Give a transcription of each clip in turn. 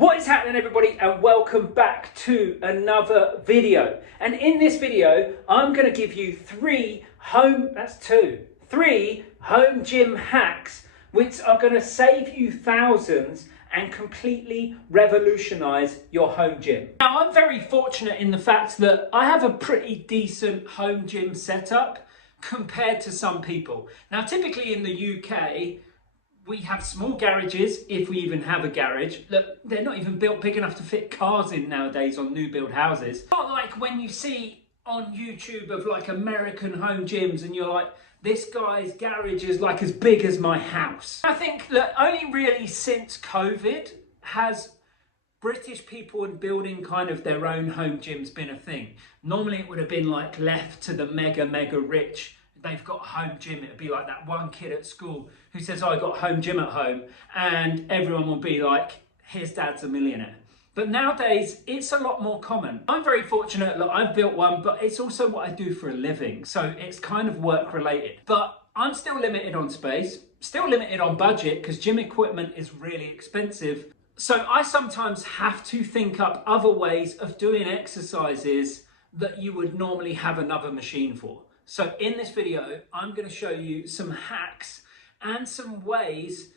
What is happening, everybody, and welcome back to another video. And in this video I'm going to give you three home gym hacks which are going to save you thousands and completely revolutionize your home gym. Now, I'm very fortunate in the fact that I have a pretty decent home gym setup compared to some people. Now, typically in the UK, we have small garages, if we even have a garage. Look, they're not even built big enough to fit cars in nowadays on new build houses. Not like when you see on YouTube of like American home gyms and you're like, this guy's garage is like as big as my house. I think that only really since COVID has British people and building kind of their own home gyms been a thing. Normally it would have been like left to the mega rich. They've got a home gym. It'd be like that one kid at school who says, oh, I got a home gym at home. And everyone will be like, his dad's a millionaire. But nowadays, it's a lot more common. I'm very fortunate that I've built one, but it's also what I do for a living. So it's kind of work related. But I'm still limited on space, still limited on budget because gym equipment is really expensive. So I sometimes have to think up other ways of doing exercises that you would normally have another machine for. So in this video, I'm going to show you some hacks and some ways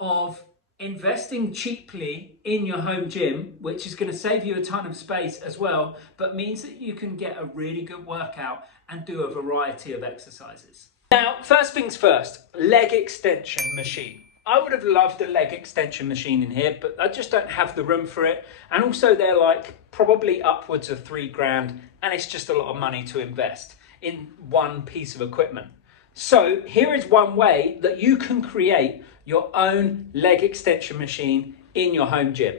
of investing cheaply in your home gym, which is going to save you a ton of space as well, but means that you can get a really good workout and do a variety of exercises. Now, first things first, leg extension machine. I would have loved a leg extension machine in here, but I just don't have the room for it. And also they're like probably upwards of $3,000, and it's just a lot of money to invest in one piece of equipment. So here is one way that you can create your own leg extension machine in your home gym.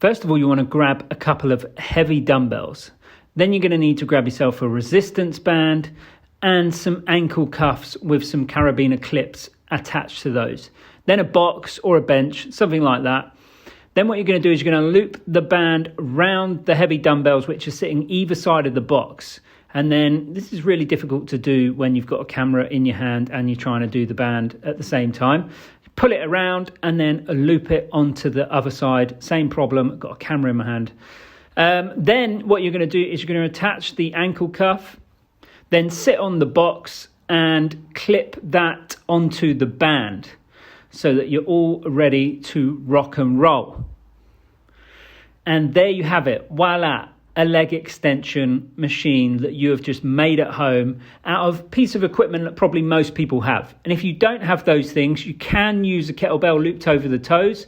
First of all, you want to grab a couple of heavy dumbbells. Then you're going to need to grab yourself a resistance band and some ankle cuffs with some carabiner clips attached to those. Then a box or a bench, something like that. Then what you're going to do is you're going to loop the band around the heavy dumbbells which are sitting either side of the box. And then this is really difficult to do when you've got a camera in your hand and you're trying to do the band at the same time. Pull it around and then loop it onto the other side. Same problem, got a camera in my hand. Then what you're going to do is you're going to attach the ankle cuff, then sit on the box and clip that onto the band so that you're all ready to rock and roll. And there you have it, voila. A leg extension machine that you have just made at home out of a piece of equipment that probably most people have. And if you don't have those things, you can use a kettlebell looped over the toes,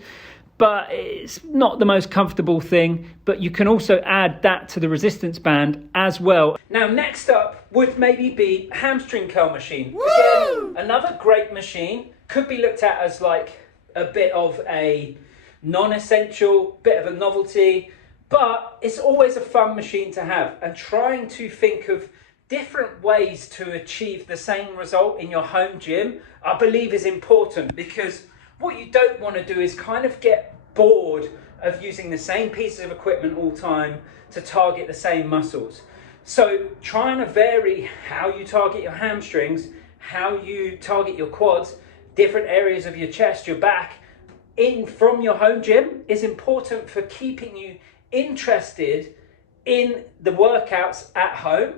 but it's not the most comfortable thing. But you can also add that to the resistance band as well. Now, next up would maybe be hamstring curl machine. Woo! Again, another great machine. Could be looked at as like a bit of a non-essential, bit of a novelty. But it's always a fun machine to have, and trying to think of different ways to achieve the same result in your home gym, I believe is important, because what you don't want to do is kind of get bored of using the same pieces of equipment all the time to target the same muscles. So trying to vary how you target your hamstrings, how you target your quads, different areas of your chest, your back, from your home gym is important for keeping you interested in the workouts at home,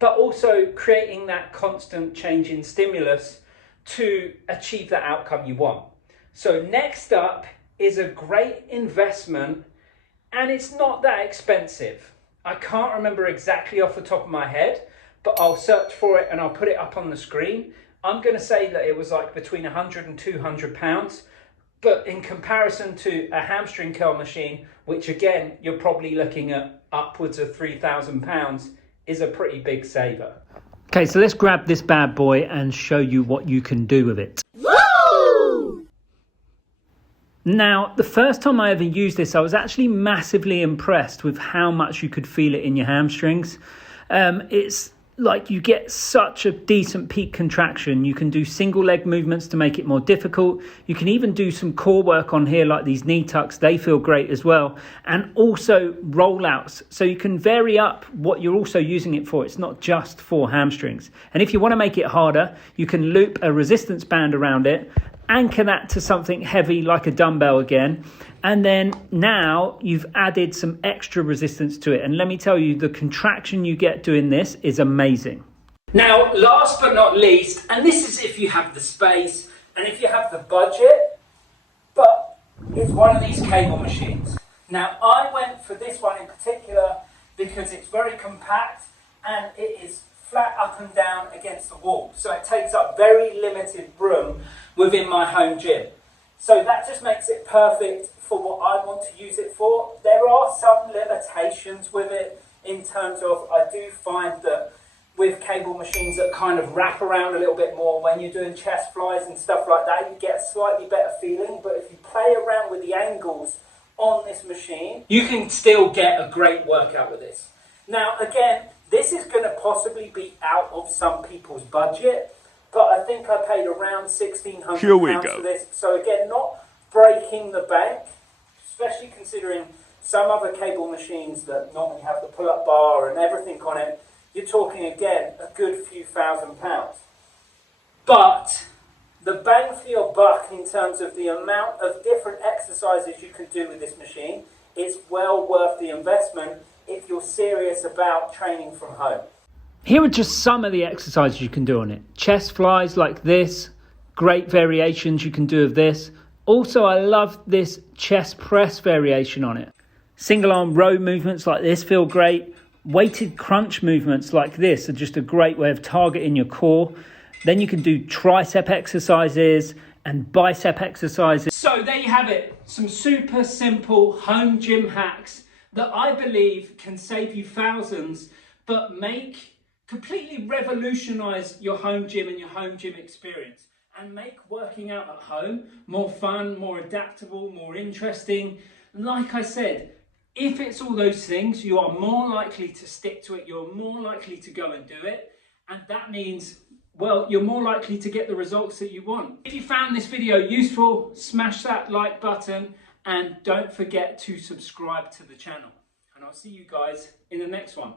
but also creating that constant change in stimulus to achieve that outcome you want. So next up is a great investment, and it's not that expensive. I can't remember exactly off the top of my head, but I'll search for it and I'll put it up on the screen. I'm going to say that it was like between 100 and 200 pounds. But in comparison to a hamstring curl machine, which again, you're probably looking at upwards of £3,000, is a pretty big saver. Okay, so let's grab this bad boy and show you what you can do with it. Woo! Now, the first time I ever used this, I was actually massively impressed with how much you could feel it in your hamstrings. It's like you get such a decent peak contraction. You can do single leg movements to make it more difficult. You can even do some core work on here, like these knee tucks. They feel great as well. And also rollouts. So you can vary up what you're also using it for. It's not just for hamstrings. And if you want to make it harder, you can loop a resistance band around it, anchor that to something heavy like a dumbbell again, And then now you've added some extra resistance to it. And let me tell you, the contraction you get doing this is amazing. Now, last but not least, and this is if you have the space and if you have the budget, but it's one of these cable machines. Now, I went for this one in particular because it's very compact and it is flat up and down against the wall. So it takes up very limited room within my home gym. So that just makes it perfect for what I want to use it for. There are some limitations with it in terms of, I do find that with cable machines that kind of wrap around a little bit more, when you're doing chest flies and stuff like that, you get a slightly better feeling. But if you play around with the angles on this machine, you can still get a great workout with this. Now, again, this is going to possibly be out of some people's budget, but I think I paid around £1,600 for this. So again, not breaking the bank, especially considering some other cable machines that normally have the pull-up bar and everything on it. You're talking, again, a good few £1,000s. But the bang for your buck in terms of the amount of different exercises you can do with this machine is well worth the investment if you're serious about training from home. Here are just some of the exercises you can do on it. Chest flies like this, great variations you can do of this. Also, I love this chest press variation on it. Single arm row movements like this feel great. Weighted crunch movements like this are just a great way of targeting your core. Then you can do tricep exercises and bicep exercises. So there you have it. Some super simple home gym hacks that I believe can save you thousands, but completely revolutionize your home gym and your home gym experience and make working out at home more fun, more adaptable, more interesting. Like I said, if it's all those things, you are more likely to stick to it. You're more likely to go and do it. And that means, well, you're more likely to get the results that you want. If you found this video useful, smash that like button and don't forget to subscribe to the channel. And I'll see you guys in the next one.